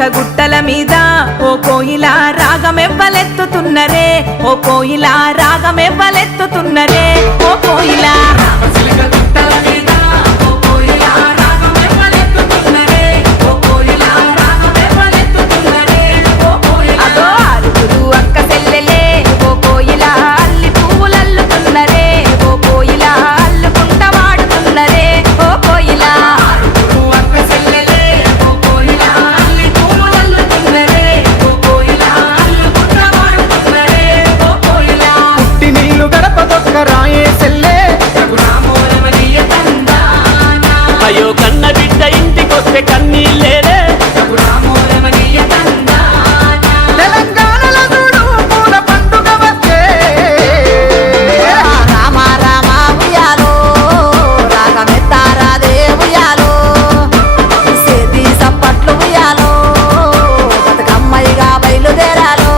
రామశిలక గుట్టల మీద ఓ కోయిలా రాగమెవ్వలెత్తుతున్నరే, ఓ కోయిలా రాగమెవ్వలెత్తుతున్నరే, ఓ కోయిలా రామశిలక గుట్టల మీద ఓ కోయిలా రాగమెవ్వలెత్తుతున్నరే, ఓ కోయిలా రాగమెవ్వలెత్తుతున్నరే, ఓ కోయిలా అదో ఆరుగురు అక్క చెల్లెలే ఓ కోయిలా అల్లి పువ్వులల్లుతున్నరే, ఓ కోయిలా అల్లుకుంట వాడుతున్నరే, ఓ కోయిలా అయ్యో కన్న బిడ్డ ఇంటికొస్తే కన్నీళ్ళేరే తెలంగాణలో చూడు పూల పండుగ వచ్చే రామ రామ ఉయ్యాలో రాగమెత్తారాదే ఉయ్యాలో సేది సప్పట్లు ఉయ్యాలో బతుకమ్మయ్యగా బయలుదేరాలో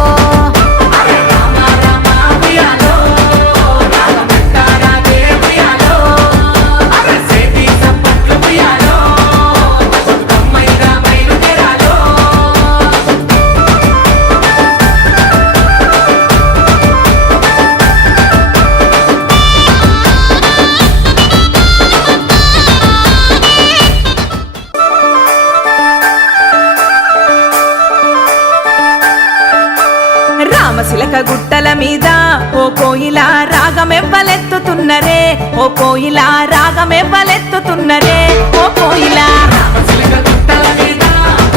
రామశిలక గుట్టల మీద ఓ కోయిలా రాగమెవ్వలెత్తుతున్నరే, ఓ కోయిలా రాగమెవ్వలెత్తుతున్నరే, ఓ కోయిలా రామశిలక గుట్టల మీద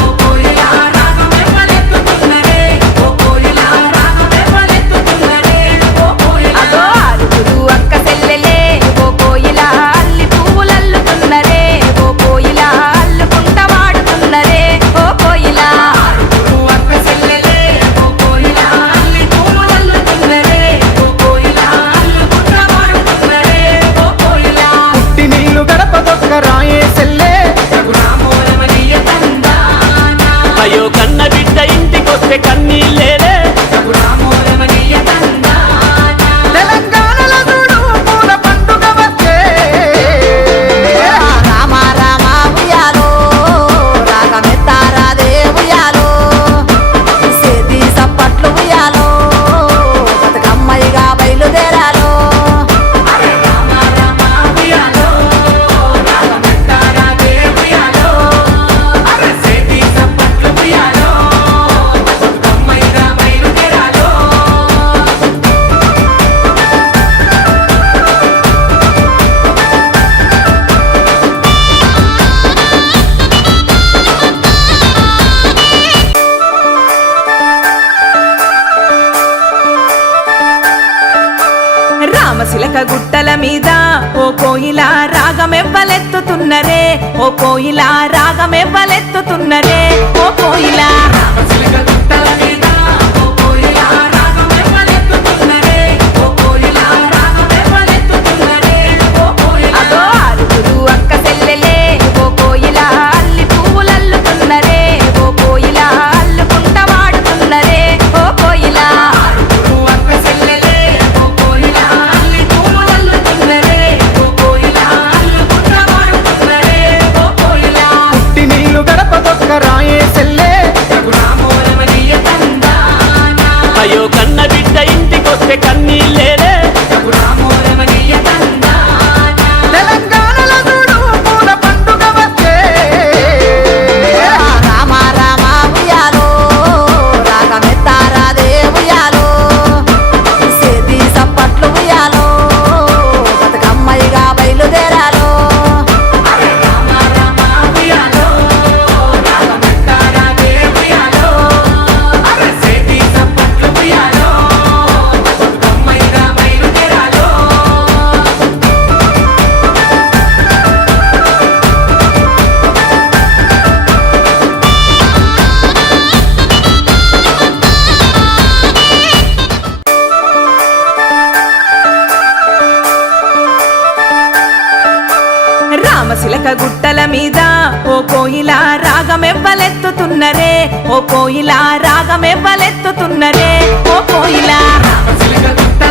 ఓ కోయిలా రాగమెవ్వలెత్తుతున్నరే, ఓ కోయిలా రాగమెవ్వలెత్తుతున్నరే, ఓ కోయిలా అదో ఆరుగురు అక్క చెల్లెలే ఓ కోయిలా అల్లి పువ్వులల్లుతున్నరే, ఓ కోయిలా అల్లుకుంట వాడుతున్నరే, ఓ కోయిలా అయ్యో కన్న బిడ్డ ఇంటికొస్తే కన్నీళ్ళేరే తెలంగాణలో చూడు పూల పండుగ వచ్చే రామ రామ ఉయ్యాలో రాగమెత్తారాదే ఉయ్యాలో సేది సప్పట్లు ఉయ్యాలో బతుకమ్మయ్యగా బయలుదేరాలో రామశిలక గుట్టల మీద ఓ కోయిలా రాగమెవ్వలెత్తుతున్నరే, ఓ కోయిలా రాగమెవ్వలెత్తుతున్నరే, ఓ కోయిలా రామశిలక గుట్టల మీద ఓ కోయిలా రాగమెవ్వలెత్తుతున్నరే, ఓ కోయిలా రాగమెవ్వలెత్తుతున్నరే, ఓ కోయిలా అదో ఆరుగురు అక్క చెల్లెలే ఓ కోయిలా అల్లి పువ్వులల్లుతున్నరే, ఓ కోయిలా అల్లుకుంట వాడుతున్నరే, ఓ కోయిలా అయ్యో కన్న బిడ్డ ఇంటికొస్తే కన్నీళ్ళేరే తెలంగాణలో చూడు పూల పండుగ వచ్చే రామ రామ ఉయ్యాలో రాగమెత్తారాదే ఉయ్యాలో సేది సప్పట్లు ఉయ్యాలో బతుకమ్మయ్యగా బయలుదేరాలో రామశిలక గుట్టల మీద ఓ కోయిలా రాగమెవ్వలెత్తుతున్నరే, ఓ కోయిలా రాగమెవ్వలెత్తుతున్నరే, ఓ కోయిలా రామశిలక గుట్ట